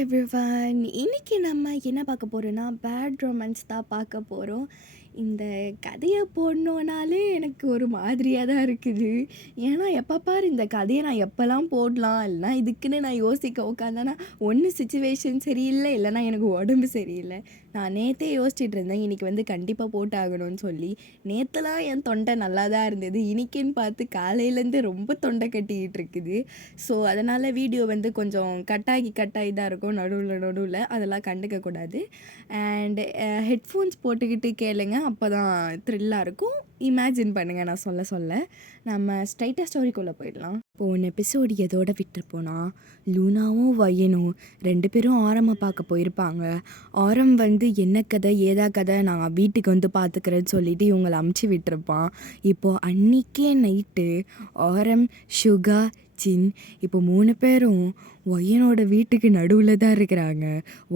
Everyone, இன்னைக்கு நம்ம என்ன பார்க்க போகிறோன்னா பேட் ரொமான்ஸ் தான் பார்க்க போகிறோம். இந்த கதையை போடணுன்னாலே எனக்கு ஒரு மாதிரியாக தான் இருக்குது. ஏன்னா எப்போ பாரு இந்த கதையை நான் எப்போல்லாம் போடலாம், இல்லைனா இதுக்குன்னு நான் யோசிக்க உட்காந்தேன்னா ஒன்று சுச்சுவேஷன் சரியில்லை, இல்லைனா எனக்கு உடம்பு சரியில்லை. நான் நேற்றே யோசிச்சுட்டு இருந்தேன் இன்றைக்கி கண்டிப்பாக போட்டாகணும்னு சொல்லி. நேற்றுலாம் என் தொண்டை நல்லா தான் இருந்தது, இன்றைக்கின்னு பார்த்து காலையிலேருந்து ரொம்ப தொண்டை கட்டிக்கிட்டு இருக்குது. ஸோ அதனால் வீடியோ கொஞ்சம் கட்டாகி தான் இருக்கும் நடுவில் அதெல்லாம் கண்டுக்கக்கூடாது. அண்ட் ஹெட்ஃபோன்ஸ் போட்டுக்கிட்டு கேளுங்க, அப்போ தான் த்ரில்லாக இருக்கும். இமேஜின் பண்ணுங்கள் நான் சொல்ல. நம்ம ஸ்ட்ரைட்டாக ஸ்டோரிக்குள்ளே போயிடலாம். போன எபிசோடு எதோட விட்டுருப்போனா, லூனாவும் வயனும் 2 பேரும் ஆரம்ப பார்க்க போயிருப்பாங்க. ஆரம் என்ன கதை ஏதா கதை நான் வீட்டுக்கு பார்த்துக்கிறேன்னு சொல்லிட்டு இவங்களை அமுச்சு விட்டுருப்பான். இப்போது அன்றைக்கே நைட்டு ஆரம், சுகா, ஜின் இப்போ 3 பேரும் ஒய்யனோட வீட்டுக்கு நடுவில் தான் இருக்கிறாங்க.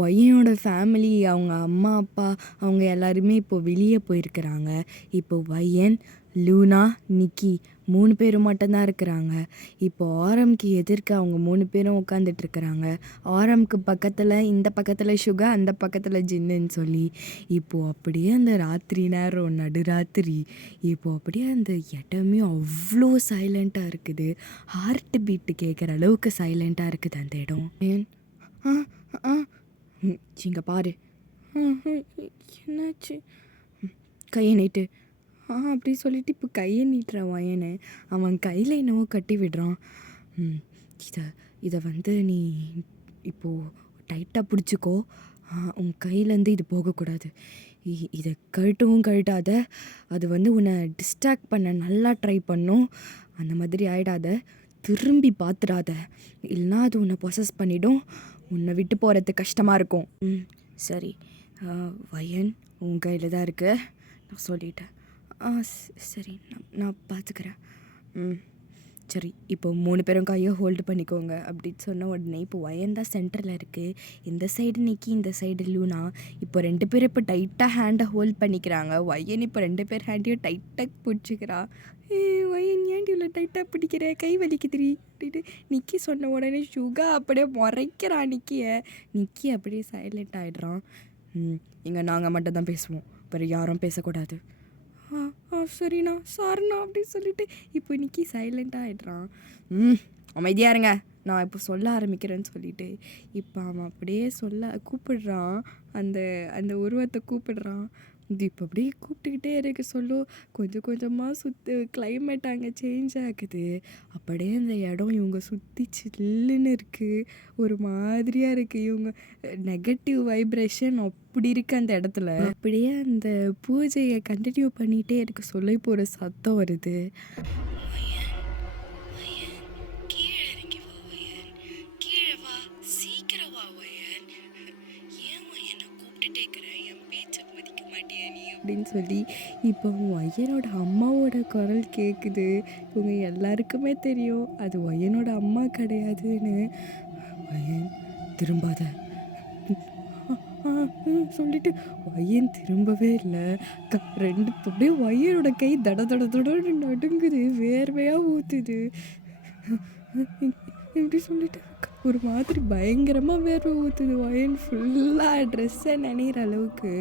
ஒய்யனோட ஃபேமிலி, அவங்க அம்மா அப்பா, அவங்க எல்லாருமே இப்போது வெளியே போயிருக்கிறாங்க. இப்போ ஒய்யன், லூனா, நிக்கி 3 பேரும் மட்டும்தான் இருக்கிறாங்க. இப்போ ஆரம்க்கு எதிர்க்க அவங்க 3 பேரும் உட்காந்துட்ருக்குறாங்க. ஆரம்க்கு பக்கத்தில், இந்த பக்கத்தில் சுகா, அந்த பக்கத்தில் ஜின்னுன்னு சொல்லி. இப்போது அப்படியே அந்த ராத்திரி நேரம், நடுராத்திரி, இப்போது அப்படியே அந்த இடமே அவ்வளோ சைலண்ட்டாக இருக்குது. ஹார்ட் பீட்டு கேட்குற அளவுக்கு சைலண்ட்டாக இருக்குது அந்த இடம். ஏன் இங்கே பாரு, என்னாச்சு, கையை நீட்டு அப்படி சொல்லிட்டு இப்போ கையை நீட்டுற வயனு அவன் கையில் என்னவோ கட்டி விடுறான். இதை நீ இப்போது டைட்டாக பிடிச்சிக்கோ, உன் கையிலேருந்து இது போகக்கூடாது. இதை கழட்டாத, அது உன்னை டிஸ்ட்ராக்ட் பண்ண நல்லா ட்ரை பண்ணும். அந்த மாதிரி ஆகிடாத, திரும்பி பார்த்துடாத, இல்லைனா அது உன்னை பொசஸ் பண்ணிடும். உன்னை விட்டு போகிறது கஷ்டமாக இருக்கும். சரி வயன், உன் கையில் தான் இருக்கு, நான் சொல்லிட்டேன். சரி, நான் பார்த்துக்கிறேன். சரி, இப்போ 3 பேரும் கையை ஹோல்டு பண்ணிக்கோங்க அப்படின்னு சொன்ன உடனே இப்போ வயன் தான் சென்டரில் இருக்குது. இந்த சைடு நிக்கி, இந்த சைடு லூனா. இப்போ 2 பேரும் இப்போ டைட்டாக ஹேண்டை ஹோல்ட் பண்ணிக்கிறாங்க. வயன் இப்போ 2 பேர் ஹேண்டையும் டைட்டாக பிடிச்சிக்கிறா. வயன் ஏன்டி இவ்வளோ டைட்டாக பிடிக்கிற, கை வலிக்குதுரி அப்படின்ட்டு நிக்கி சொன்ன உடனே சுகா அப்படியே முறைக்கிறான் நிக்கியை. நிக்கி அப்படியே சைலண்ட் ஆகிடுறான். இங்கே நாங்கள் மட்டும் தான் பேசுவோம், வேறு யாரும் பேசக்கூடாது. சரிண்ணா, சாரிண்ணா அப்படின்னு சொல்லிட்டு இப்போ நிக்கி சைலண்ட்டாக ஆகிடுறான். அமைதியாக இருங்க, நான் இப்போ சொல்ல ஆரம்பிக்கிறேன்னு சொல்லிட்டு இப்போ அவன் அப்படியே கூப்பிடுறான். அந்த அந்த உருவத்தை கூப்பிடுறான். இது இப்போ அப்படியே கூப்பிட்டுக்கிட்டே இருக்க கொஞ்சம் கொஞ்சமாக கிளைமேட் அங்கே சேஞ்ச் ஆகுது. அப்படியே அந்த இடம் இவங்க சுற்றி சில்லுன்னு இருக்குது, ஒரு மாதிரியாக இருக்குது. இவங்க நெகட்டிவ் வைப்ரேஷன் அப்படி இருக்குது அந்த இடத்துல. அப்படியே அந்த பூஜையை கண்டினியூ பண்ணிகிட்டே இருக்க இப்போ ஒரு சத்தம் வருது. அப்படின்னு சொல்லி இப்போ ஒய்யனோட அம்மாவோட குரல் கேட்குது. இவங்க எல்லாருக்குமே தெரியும் அது ஒய்யனோட அம்மா கிடையாதுன்னு. ஒய்யன் திரும்பாத சொல்லிட்டு ஒய்யன் திரும்பவே இல்லை. 2 அப்படியே ஒய்யனோட கை தட நடுங்குது, வேர்வையாக ஊற்றுது. இப்படி சொல்லிட்டு ஒரு மாதிரி பயங்கரமாக வேர்வை ஊற்றுது. ஒயன் ஃபுல்லாக ட்ரெஸ்ஸை நினைகிற அளவுக்கு.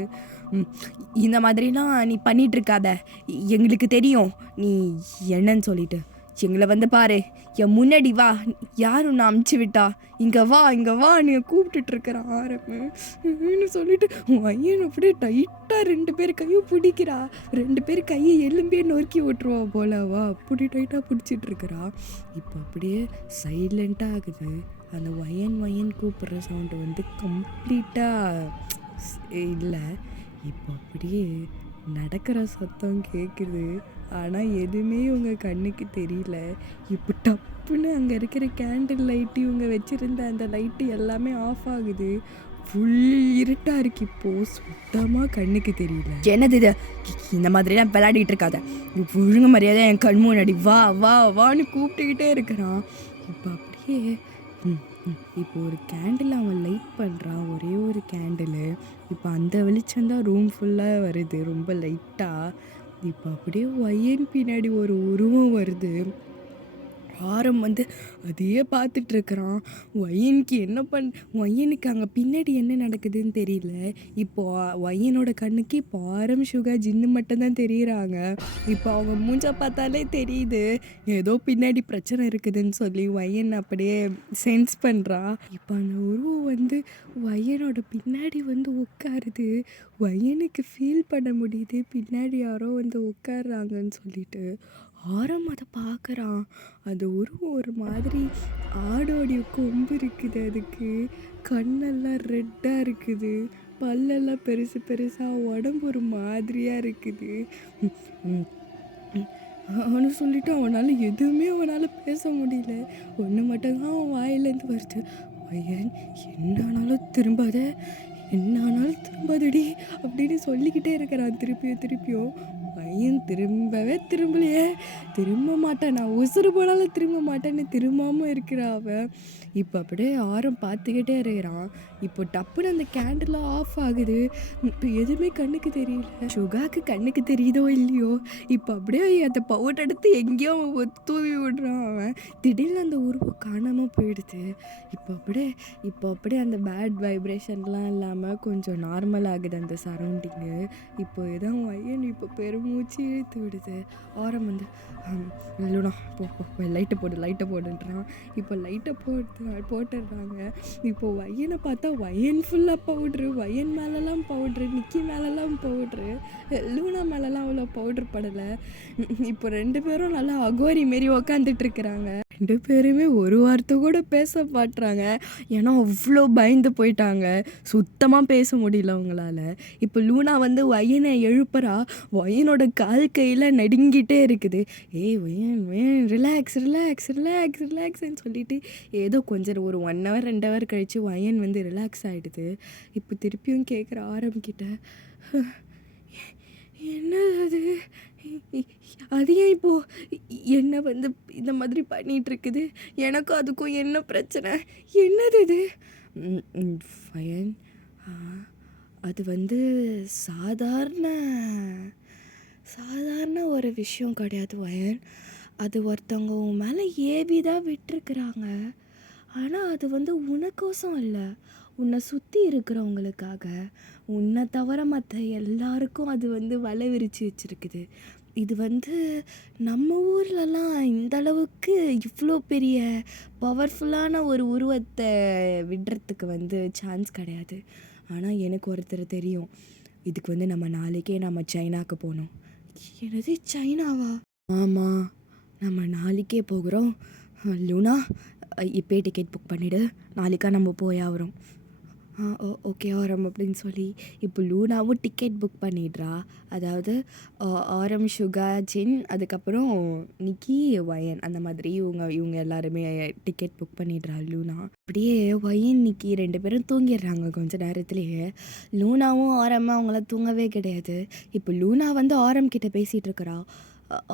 இந்த மாதிரிலாம் நீ பண்ணிகிட்ருக்காத, எங்களுக்கு தெரியும் நீ என்னன்னு சொல்லிட்டு. எங்களை பாரு, என் முன்னாடி வா, யார் உன்னை அமுச்சு விட்டா, இங்கே வா நீ கூப்பிட்டுட்ருக்குற ஆரம்பு சொல்லிட்டு ஐயன் அப்படியே டைட்டாக 2 பேர் கையும் பிடிக்கிறா. 2 பேர் கையை எலும்பியே நொறுக்கி விட்டுருவா போலவா, அப்படி டைட்டாக பிடிச்சிட்ருக்குறா. இப்போ அப்படியே சைலண்ட்டாக ஆகுது. அந்த ஒயன் கூப்பிட்ற சவுண்டு கம்ப்ளீட்டாக இல்லை. இப்போ அப்படியே நடக்கிற சத்தம் கேட்குது, ஆனால் எதுவுமே இவங்க கண்ணுக்கு தெரியல. இப்போ டப்புன்னு அங்கே இருக்கிற கேண்டில் லைட்டு, இவங்க வச்சுருந்த அந்த லைட்டு எல்லாமே ஆஃப் ஆகுது. ஃபுல் இருட்டாக இருக்குது. இப்போது சுத்தமாக கண்ணுக்கு தெரியல. என்னது இது, இந்த மாதிரிலாம் விளையாடிட்டு இருக்காத, ஒழுங்கு மரியாதை என் கண் முன்னாடி வான்னு கூப்பிட்டுக்கிட்டே இருக்கிறான். இப்போ அப்படியே இப்போ ஒரு கேண்டில் அவன் லைட் பண்ணுறான், ஒரே ஒரு கேண்டிலு. இப்போ அந்த வெளிச்சம்தான் ரூம் ஃபுல்லாக வருது, ரொம்ப லைட்டாக. இப்போ அப்படியே ஒயன் பின்னாடி ஒரு உருவம் வருது. ஆரம் வந்து அதையே பார்த்துட்ருக்குறான். ஒய்யனுக்கு அங்கே பின்னாடி என்ன நடக்குதுன்னு தெரியல. இப்போ ஒய்யனோட கண்ணுக்கு இப்போ ஆரம், சுகா, ஜின்னு மட்டும்தான் தெரியுறாங்க. இப்போ அவங்க மூஞ்ச பார்த்தாலே தெரியுது ஏதோ பின்னாடி பிரச்சனை இருக்குதுன்னு சொல்லி ஒய்யன் அப்படியே சென்ஸ் பண்ணுறான். இப்போ அந்த உருவம் வந்து ஒய்யனோட பின்னாடி வந்து உட்காருது. ஒய்யனுக்கு ஃபீல் பண்ண முடியுது பின்னாடி யாரோ வந்து உட்கார்றாங்கன்னு சொல்லிட்டு. ஆரம் அதை பார்க்குறான். அது ஒரு மாதிரி ஆடோடைய கொம்பு இருக்குது, அதுக்கு கண்ணெல்லாம் ரெட்டாக இருக்குது, பல்லெல்லாம் பெருசு பெருசாக, உடம்பு ஒரு மாதிரியாக இருக்குது. அவனு சொல்லிட்டு அவனால் பேச முடியல. ஒன்று மட்டும்தான் அவன் வாயிலேருந்து வருது, பையன் என்ன ஆனாலும் திரும்பாதடி அப்படின்னு சொல்லிக்கிட்டே இருக்கிறான் திருப்பியும். பையன் திரும்பலையே, திரும்ப மாட்டேன், நான் உசுறு போனாலும் திரும்ப மாட்டேன்னு திரும்பாமல் இருக்கிறா அவன். இப்போ அப்படியே ஆரம் பார்த்துக்கிட்டே இருக்கிறான். இப்போ டப்புன்னு அந்த கேண்டில் ஆஃப் ஆகுது. இப்போ எதுவுமே கண்ணுக்கு தெரியல. சுகாக்கு கண்ணுக்கு தெரியுதோ இல்லையோ, இப்போ அப்படியே அந்த பவுடர் எடுத்து எங்கேயோ தூவி விடுறான் அவன். திடீர்னு அந்த உருவம் காணாமல் போயிடுது. இப்போ அப்படியே அந்த பேட் வைப்ரேஷன்லாம் இல்லாமல் கொஞ்சம் நார்மல் ஆகுது அந்த சரௌண்டிங்கு. இப்போ இதான் வயன் இப்போ பெருமூச்சு இழுத்து விடுது. ஆரம் வந்து லூனா போ லைட்டை போடுன்றான். இப்போ லைட்டை போட்டுடுறாங்க. இப்போ வயனை பார்த்தா வயன் ஃபுல்லாக பவுட்ரு, வயன் மேலெலாம் பவுட்ரு, நிக்கி மேலெலாம் பவுட்ரு, லூனா மேலெலாம் அவ்வளோ பவுட்ரு படலை. இப்போ 2 பேரும் நல்லா அகோரி மாரி உக்காந்துட்டு இருக்கிறாங்க. 2 பேருமே ஒரு வார்த்தை கூட பேச மாட்றாங்க. ஏன்னா அவ்வளோ பயந்து போயிட்டாங்க. சுத்தமாக பேச முடியல அவங்களால. இப்போ லூனா வந்து வயனை எழுப்புறா. வயனோட கால் கையில் நடுங்கிட்டே இருக்குது. ஏய் வயன் ரிலாக்ஸ்ன்னு சொல்லிட்டு ஏதோ கொஞ்சம் ஒரு 1 hour 2 hour கழித்து வயன் வந்து ரிலாக்ஸ் ஆகிடுது. இப்போ திருப்பியும் கேட்குற ஆரம்பிக்கிட்ட, என்னது அது ஏன் இப்போது என்ன வந்து இந்த மாதிரி பண்ணிகிட்ருக்குது, எனக்கும் அதுக்கும் என்ன பிரச்சனை, என்னது இது? ஃபயன், அது வந்து சாதாரண ஒரு விஷயம் கிடையாது வயன். அது ஒருத்தவங்க உன் மேலே ஏவி தான் விட்டுருக்குறாங்க. ஆனால் அது வந்து உனக்கோசம் இல்லை, உன்னை சுற்றி இருக்கிறவங்களுக்காக. உன்னை தவிர மற்ற எல்லாருக்கும் அது வந்து வலை விரித்து வச்சுருக்குது. இது வந்து நம்ம ஊர்லலாம் இந்த அளவுக்கு இவ்வளோ பெரிய பவர்ஃபுல்லான ஒரு உருவத்தை விடுறதுக்கு வந்து சான்ஸ் கிடையாது. ஆனால் எனக்கு ஒருத்தர் தெரியும். இதுக்கு வந்து நம்ம நாளைக்கே சைனாக்கு போகணும். என்னது சைனாவா? ஆமாம், நம்ம நாளைக்கே போகிறோம். லூனா இப்போயே டிக்கெட் புக் பண்ணிவிடு, நாளைக்கா நம்ம போயாகிறோம். ஓகே ஆரம் அப்படின்னு சொல்லி இப்போ லூனாவும் டிக்கெட் புக் பண்ணிடுறா. அதாவது ஆரம், சுகா, ஜின், அதுக்கப்புறம் நிக்கி, வயன், அந்த மாதிரி இவங்க எல்லாருமே டிக்கெட் புக் பண்ணிடுறா லூனா. அப்படியே வயன், நிக்கி 2 பேரும் தூங்கிடுறாங்க கொஞ்ச நேரத்துலேயே. லூனாவும் ஆரமும் அவங்களாம் தூங்கவே கிடையாது. இப்போ லூனா வந்து ஆரம் கிட்ட பேசிகிட்டு இருக்கிறா.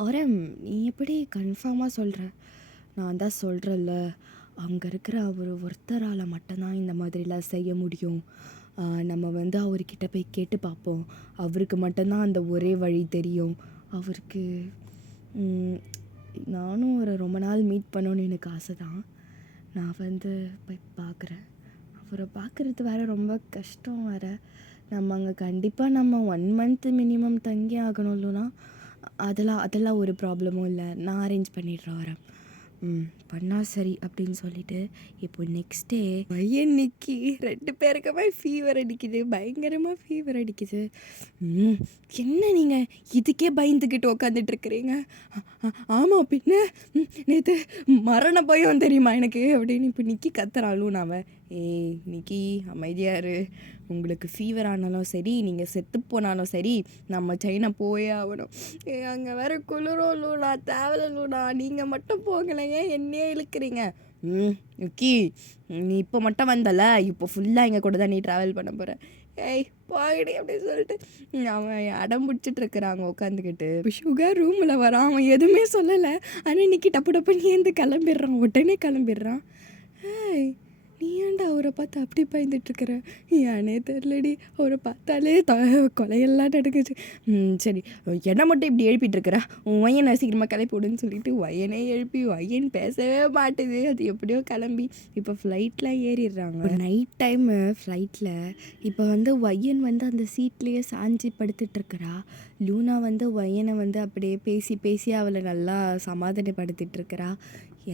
ஆரம், நீ எப்படி கன்ஃபார்மாக சொல்கிற? நான் தான் சொல்கிறேன்ல, அங்கே இருக்கிற ஒருத்தரால் மட்டும்தான் இந்த மாதிரிலாம் செய்ய முடியும். நம்ம வந்து அவர்கிட்ட போய் கேட்டு பார்ப்போம். அவருக்கு மட்டும்தான் அந்த ஒரே வழி தெரியும். அவருக்கு நானும் ரொம்ப நாள் மீட் பண்ணணுன்னு எனக்கு ஆசை தான். நான் வந்து போய் பார்க்குறேன். அவரை பார்க்குறது வேறு ரொம்ப கஷ்டம் வேறு. நம்ம அங்கே கண்டிப்பாக 1 month மினிமம் தங்கி ஆகணும் இல்லைனா, அதெல்லாம் ஒரு ப்ராப்ளமும் இல்லை, நான் அரேஞ்ச் பண்ணிடுறேன் வரேன். பண்ணா சரி அப்படின்னு சொல்லிட்டு இப்போ நெக்ஸ்ட் டே பையன் நிக்கி 2 பேருக்குமே ஃபீவர் அடிக்குது, பயங்கரமாக ஃபீவர் அடிக்குது. என்ன நீங்கள் இதுக்கே பயந்துக்கிட்டு உக்காந்துட்ருக்குறீங்க? ஆமாம் பின்ன, நேற்று மரண பயம் தெரியுமா எனக்கு அப்படின்னு இப்போ நிக்கி கத்துறான் லூனாவை. ஏய் நிக்கி, அமைதியாரு. உங்களுக்கு ஃபீவர் ஆனாலும் சரி, நீங்கள் செத்து போனாலும் சரி, நம்ம சைனா போயே ஆகணும். அங்கே வேறு குளிரும் லூனா, தேவலை லூனா, நீங்கள் மட்டும் போகலைங்க, என்னையே இழுக்கிறீங்க. நிக்கி, நீ இப்போ மட்டும் வந்தல, இப்போ ஃபுல்லாக எங்கள் கூட தான் நீ ட்ராவல் பண்ண போகிற. ஏய் போகடி அப்படின்னு சொல்லிட்டு அவன் அடம் பிடிச்சிட்டு இருக்கிறாங்க உட்காந்துக்கிட்டு. சுகர் ரூமில் வரான். அவன் எதுவுமே சொல்லலை. ஆனால் இன்னைக்கு டப்பு டப்புன்னு ஏந்து கிளம்பிடுறான், உடனே கிளம்பிடுறான். ஏய் நீ ஏன்டா அவரை பார்த்து அப்படி பயந்துட்டுருக்குற? ஏனே தெரிலடி, அவரை பார்த்தாலே கொலையெல்லாம் நடக்குது. சரி, என்னை மட்டும் இப்படி எழுப்பிட்டு இருக்கிற, உன் ஒய்யனை சீக்கிரமாக கிளப்பி விடுன்னு சொல்லிட்டு ஒய்யனே எழுப்பி ஒய்யன் பேசவே மாட்டுது. அது எப்படியோ கிளம்பி இப்போ ஃப்ளைட்டில் ஏறிடுறாங்க. நைட் டைமு ஃப்ளைட்டில் இப்போ வந்து ஒய்யன் வந்து அந்த சீட்லேயே சாஞ்சி படுத்துட்ருக்கிறா. லூனா வந்து ஒய்யனை வந்து அப்படியே பேசி பேசி அவளை நல்லா சமாதானப்படுத்திட்டு இருக்கிறா.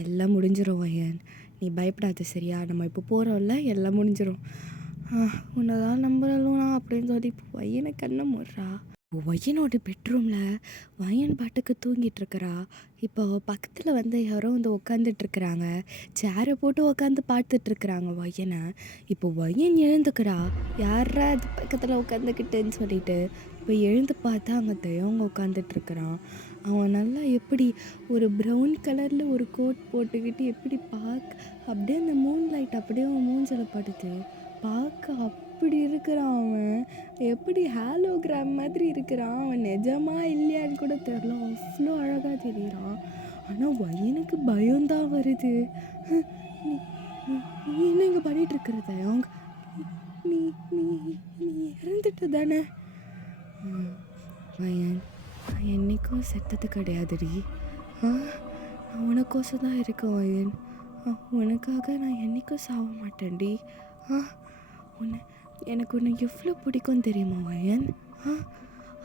எல்லாம் முடிஞ்சிடும் ஒய்யன், நீ பயப்படாத சரியா, நம்ம இப்போ போகிறோம்ல, எல்லாம் முடிஞ்சிடும். உன்னை தான் நம்புறலூனா அப்படின்னு சொல்லி இப்போ ஒய்யனை கண்ணை மூடுறா. ஒய்யனோட பெட்ரூமில் ஒய்யன் பாட்டுக்கு தூங்கிட்டு இருக்கிறா. இப்போ பக்கத்தில் வந்து யாரோ வந்து உக்காந்துட்ருக்குறாங்க, சேரை போட்டு உக்காந்து பார்த்துட்ருக்குறாங்க ஒய்யனை. இப்போ ஒய்யன் எழுந்துக்கிறா, யாரா அது பக்கத்தில் உட்காந்துக்கிட்டுன்னு சொல்லிட்டு. இப்போ எழுந்து பார்த்தா அங்கே தயவங்க உட்காந்துட்ருக்குறான். அவன் நல்லா எப்படி ஒரு ப்ரௌன் கலரில் ஒரு கோட் போட்டுக்கிட்டு எப்படி அப்படியே அந்த மூன் லைட் அப்படியே அவன் மூஞ்சில் படுது. பார்க்க அப்படி இருக்கிறான் அவன், எப்படி ஹாலோகிராம் மாதிரி இருக்கிறான். அவன் நிஜமா இல்லையான்னு கூட தெரில, அவ்வளோ அழகாக தெரியுறான். ஆனால் ஒய்யனுக்கு பயம்தான் வருது. நீ நீ என்ன இங்கே பண்ணிகிட்ருக்கிற தயங்க? நீ நீ நீ இறந்துட்ட தானே? ஒய்யன், நான் என்றைக்கும் செத்தது கிடையாதுடி. நான் உனக்கோசம் தான் இருக்கேன் ஒய்யன். உனக்காக நான் என்றைக்கும் சாக மாட்டேன்டி. உன்னை எனக்கு உன்னை எவ்வளோ பிடிக்கும் தெரியுமா ஒய்யன்?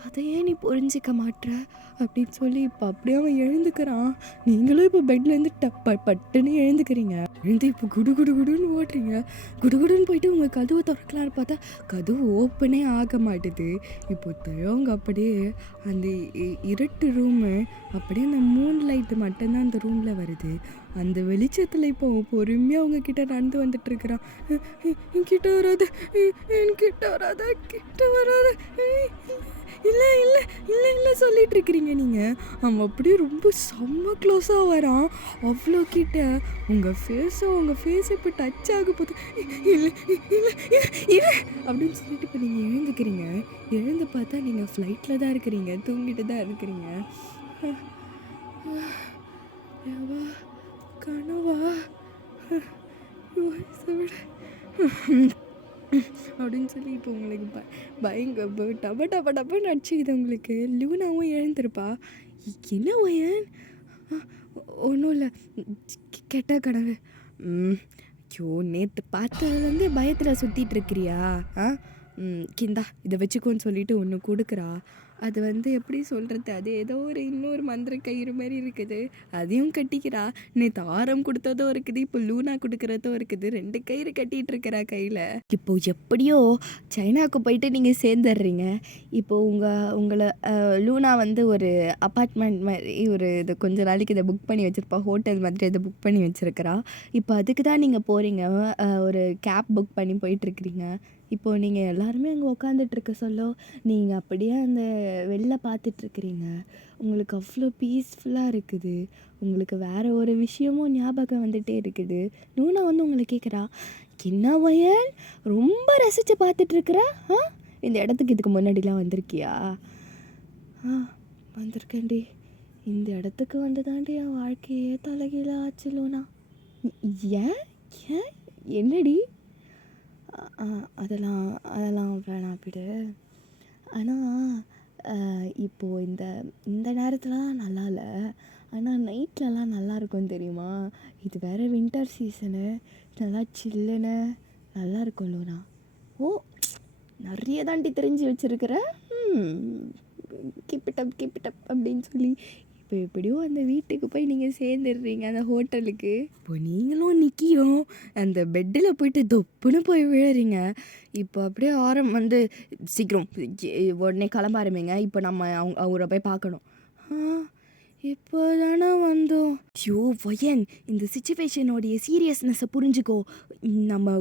அதையே நீ புரிஞ்சிக்க மாட்ற அப்படின்னு சொல்லி இப்போ அப்படியே அவன் எழுந்துக்கிறான். நீங்களும் இப்போ பெட்லேருந்து பட்டுன்னு எழுந்துக்கிறீங்க. எழுந்து இப்போ குடு குடு குடுன்னு ஓட்டுறீங்க. குடுகுடுன்னு போயிட்டு உங்கள் கதவை திறக்கலான்னு பார்த்தா கதவு ஓப்பனே ஆக மாட்டுது. இப்போ தயவங்க அப்படியே அந்த இருட்டு ரூமு, அப்படியே அந்த மூன் லைட்டு மட்டும்தான் அந்த ரூமில் வருது. அந்த வெளிச்சத்தில் இப்போ பொறுமையாக அவங்கக்கிட்ட நடந்து வந்துட்டுருக்குறான். கிட்ட வராது, கிட்ட வராத, கிட்ட வராத, இல்லை இல்லை இல்லை இல்லை சொல்லிட்டு இருக்கிறீங்க நீங்கள். அவன் அப்படியே ரொம்ப செம்ம க்ளோஸாக வரான். அவ்வளோ கிட்ட உங்கள் ஃபேஸ் இப்போ டச் ஆக போகுது. இல்லை இல்லை இல்லை அப்படின்னு சொல்லிட்டு இப்போ நீங்கள் எழுந்துக்கிறீங்க. எழுந்து பார்த்தா நீங்கள் ஃப்ளைட்டில் தான் இருக்கிறீங்க, தூங்கிட்டு தான் இருக்கிறீங்க. கனவா அப்படின்னு சொல்லி இப்போ உங்களுக்கு பயங்க டப டப டபன்னு அடிச்சுக்குது உங்களுக்கு. லூனாவும் எழுந்திருப்பா. என்ன ஒய்யன்? ஒன்றும் இல்லை, கெட்ட கனவு. ஐயோ, நேற்று பார்த்ததுலேருந்து பயத்தில் சுற்றிட்டு இருக்கிறியா? கிந்தா இதை வச்சுக்கோன்னு சொல்லிட்டு ஒன்று கொடுக்குறா. அது வந்து எப்படி சொல்கிறது, அது ஏதோ இன்னொரு மந்திர கயிறு மாதிரி இருக்குது, அதையும் கட்டிக்கிறா. நேற்று ஆரம் கொடுத்ததும் இருக்குது, இப்போ லூனா கொடுக்குறதும் இருக்குது. 2 கயிறு கட்டிகிட்டு இருக்கிறா கையில். இப்போது எப்படியோ சைனாவுக்கு போயிட்டு நீங்கள் சேர்ந்துடுறீங்க. இப்போது உங்களை லூனா வந்து ஒரு அப்பார்ட்மெண்ட் மாதிரி இது கொஞ்ச நாளைக்கு இதை புக் பண்ணி வச்சுருப்பா, ஹோட்டல் மாதிரி இதை புக் பண்ணி வச்சுருக்கிறா. இப்போ அதுக்கு தான் நீங்கள் போகிறீங்க, ஒரு கேப் புக் பண்ணி போயிட்டுருக்கிறீங்க. இப்போது நீங்கள் எல்லாருமே அங்கே உட்காந்துட்ருக்க சொல்ல நீங்கள் அப்படியே அந்த வெளில பார்த்துட்ருக்குறீங்க. உங்களுக்கு அவ்வளோ பீஸ்ஃபுல்லாக இருக்குது. உங்களுக்கு வேறு ஒரு விஷயமும் ஞாபகம் வந்துகிட்டே இருக்குது. லூனா வந்து உங்களை கேட்குறா, என்ன ஒய்யன் ரொம்ப ரசித்து பார்த்துட்ருக்குற? இந்த இடத்துக்கு இதுக்கு முன்னாடிலாம் வந்திருக்கியா? வந்திருக்கேன்டி. இந்த இடத்துக்கு வந்து தாண்டி என் வாழ்க்கையே தலைகீழ ஆச்சு லூனா. ஏன் ஏன் என்னடி? அதெல்லாம் வேணாம் விடு. ஆனால் இப்போது இந்த நேரத்துலலாம் நல்லா இல்லை, ஆனால் நைட்லலாம் நல்லாயிருக்கும் தெரியுமா? இது வேறு வின்டர் சீசனு, நல்லா சில்லுன்னு நல்லாயிருக்கும் லூனா. ஓ, நிறைய தாண்டி தெரிஞ்சு வச்சுருக்கிற. கீப் இட் அப் அப்படின்னு சொல்லி இப்போ எப்படியோ அந்த வீட்டுக்கு போய் நீங்கள் சேர்ந்துடுறீங்க, அந்த ஹோட்டலுக்கு. இப்போ நீங்களும் நிக்கியும் அந்த பெட்டில் போயிட்டு தொப்புன்னு போய் விழுறீங்க. இப்போ அப்படியே ஆரம் வந்து சீக்கிரம் உடனே கிளம்ப ஆரம்பிங்க, இப்போ நம்ம அவரை போய் பார்க்கணும். இப்போ தானே வந்தோம். ஐயோ ஒய்யன், இந்த சிச்சுவேஷனோடைய சீரியஸ்னஸை புரிஞ்சுக்கோ. நம்ம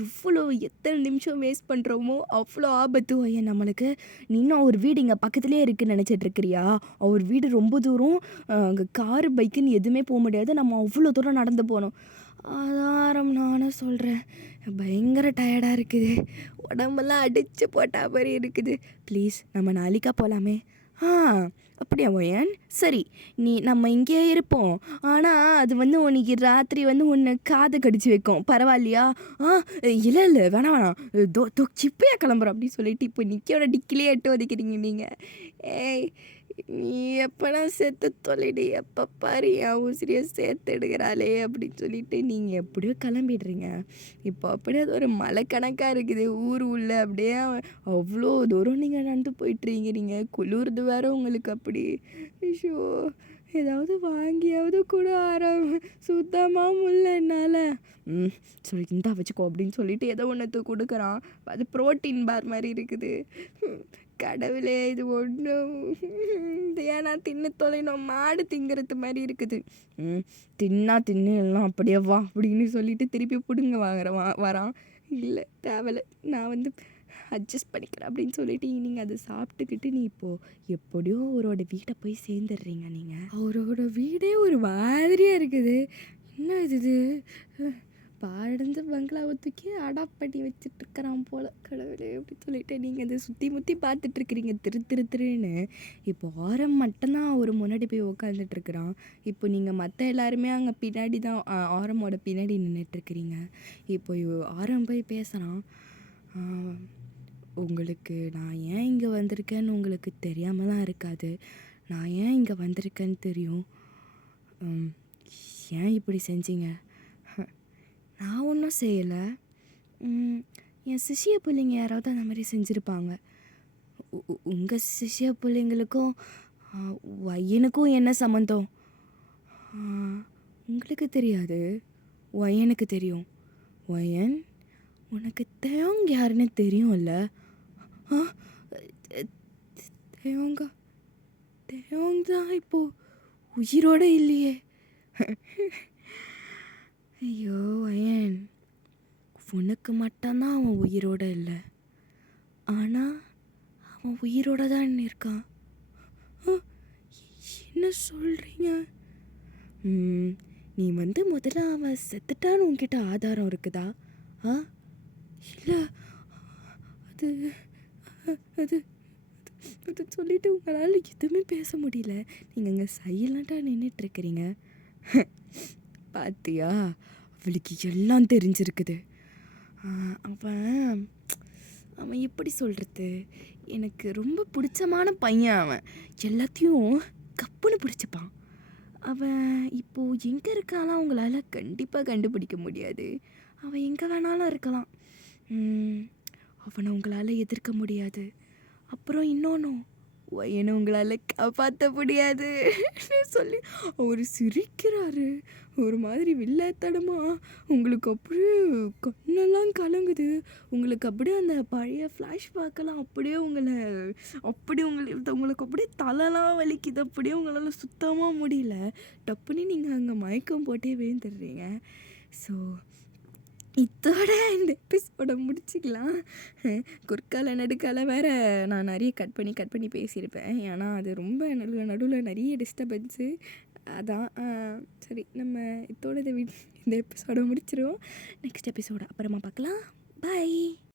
இவ்வளோ எத்தனை நிமிஷம் வேஸ்ட் பண்ணுறோமோ அவ்வளோ ஆபத்து ஒய்யன் நம்மளுக்கு. நீ இன்னும் அவர் வீடு இங்கே பக்கத்துலேயே இருக்குன்னு நினச்சிட்ருக்கிறியா? அவர் வீடு ரொம்ப தூரம், அங்கே காரு பைக்குன்னு எதுவுமே போக முடியாது, நம்ம அவ்வளோ தூரம் நடந்து போகணும். அதாரம் நானும் சொல்கிறேன், பயங்கர டயர்டாக இருக்குது, உடம்பெல்லாம் அடித்து போட்டா மாதிரி இருக்குது. ப்ளீஸ் நம்ம நாளைக்கா போகலாமே? ஆ அப்படியா ஒயன்? சரி, நம்ம இங்கேயே இருப்போம். ஆனா, அது வந்து உனக்கு ராத்திரி வந்து உன்ன காத கடிச்சு வைக்கும். பரவாயில்லையா? ஆ இல்ல, இல்ல. வேணாம், வேணாம். சிப்பையா கிளம்புறோம் அப்படின்னு சொல்லிட்டு இப்போ நிக்கியோட டிக்கிலேயே எட்டு ஒதைக்கிறீங்க நீங்க. ஏய்! நீ எப்படா செத்து தொலைடி. எப்ப பாரு என் உசிரிய சேர்த்து எடுக்குறாளே அப்படின்னு சொல்லிட்டு நீங்க எப்படியோ கிளம்பிடுறீங்க. இப்போ அப்படியே அது ஒரு மலை கணக்கா இருக்குது. ஊர் உள்ள அப்படியே அவ்வளோ தூரம் நீங்க நடந்து போயிட்டுருக்கிறீங்க. குளிருது வேற உங்களுக்கு அப்படி. ஐயோ! ஏதாவது வாங்கியாவது கூட சுத்தமா முடியல என்னால. ம். சரி இந்தா வச்சுக்கோ அப்படின்னு சொல்லிட்டு ஏதோ ஒன்னத்த குடுக்குறான். அது புரோட்டீன் பார் மாரி இருக்குது. கடவுளே! இது ஒண்ணும் இது ஏன்னா தின்னு தொலையணும். மாடு திங்கிறது மாரி இருக்குது. தின்னா தின்னு எல்லாம் அப்படியே வா அப்படின்னு சொல்லிட்டு திருப்பி புடுங்க வரான். இல்ல தேவையில்ல. நான் வந்து அட்ஜஸ்ட் பண்ணிக்கிறேன் அப்படின்னு சொல்லிட்டு நீங்க அத சாப்பிட்டுக்கிட்டு நீ இப்போ எப்படியோ அவரோட வீட்ட போய் சேர்ந்துடுறீங்க நீங்க. அவரோட வீடே ஒரு மாதிரியா இருக்குது. என்ன இது? பாழடைஞ்ச பங்களாவை தூக்கி அடாப்ட் பண்ணி வச்சுட்ருக்கிறான் போல. கடவுளே! அப்படின்னு சொல்லிட்டு நீங்கள் அதை சுற்றி முற்றி பார்த்துட்ருக்கிறீங்க திருன்னு. இப்போ ஆரம் மட்டும்தான் அவர் முன்னாடி போய் உக்காந்துட்ருக்குறான். இப்போ நீங்கள் மற்ற எல்லாருமே அங்கே பின்னாடி தான் ஆரமோட பின்னாடி நின்றுட்டுருக்கிறீங்க. இப்போ ஆரம் போய் பேசுகிறான். உங்களுக்கு நான் ஏன் இங்கே வந்திருக்கேன்னு உங்களுக்கு தெரியாமல் தான் இருக்காது. நான் ஏன் இங்கே வந்திருக்கேன்னு தெரியும். ஏன் இப்படி செஞ்சீங்க? நான் ஒன்றும் செய்யலை. என் சிஷ்ய பிள்ளைங்க யாராவது அந்த மாதிரி செஞ்சுருப்பாங்க. உங்கள் சிஷ்ய பிள்ளைங்களுக்கும் ஒய்யனுக்கும் என்ன சம்மந்தம்? உங்களுக்கு தெரியாது, ஒய்யனுக்கு தெரியும். ஒய்யன், உனக்கு தேவங்க யாருன்னு தெரியும்ல? தேவங்க தான் இப்போ உயிரோட இல்லையே. ஐயோ ஒயன், உனக்கு மட்டும்தான் அவன் உயிரோட இல்லை. ஆனால் அவன் உயிரோட தான் இருக்கான். என்ன சொல்கிறீங்க? நீ வந்து முதல்ல அவன் செத்துட்டான்னு உன்கிட்ட ஆதாரம் இருக்குதா? இல்லை, அது அது அது சொல்லிட்டு உங்களால் எதுவுமே பேச முடியல. நீங்கள் இங்கே சைலண்ட்டாக நின்றுட்டுருக்கிறீங்க. பாத்தியா, அவளுக்கு எல்லாம் தெரிஞ்சிருக்குது. அவன் எப்படி சொல்கிறது, எனக்கு ரொம்ப பிடிச்சமான பையன். அவன் எல்லாத்தையும் கப்புன்னு பிடிச்சிப்பான். அவன் இப்போது எங்கே இருக்காலாம் அவங்களால கண்டிப்பாக கண்டுபிடிக்க முடியாது. அவன் எங்கே வேணாலும் இருக்கலாம். அவனை உங்களால் எதிர்க்க முடியாது. அப்புறம் இன்னொன்றும், ஒய்யனை உங்களால் காப்பாற்ற முடியாது சொல்லி அவர் சிரிக்கிறாரு. ஒரு மாதிரி வில்லத்தனமா. உங்களுக்கு அப்படியே கண்ணெல்லாம் கலங்குது. உங்களுக்கு அப்படியே அந்த பழைய ஃப்ளாஷ்பேக்கெல்லாம் அப்படியே உங்களுக்கு அப்படியே தலைலாம் வலிக்குது. அப்படியே உங்களால் சுத்தமாக முடியல. டப்புன்னு நீங்கள் அங்கே மயக்கம் போட்டே விழுந்துடுறீங்க. ஸோ இதோட இந்த எபிசோட முடிச்சுக்கலாம். குறுக்கால நடுக்கால வேறு நான் நிறைய கட் பண்ணி பேசியிருப்பேன். ஏன்னா அது ரொம்ப நடுவில் நிறைய டிஸ்டர்பன்ஸு. அதான் சரி, நம்ம இதோட இந்த எபிசோட முடிச்சிடுவோம். நெக்ஸ்ட் எபிசோட அப்புறமா பார்க்கலாம். பாய்.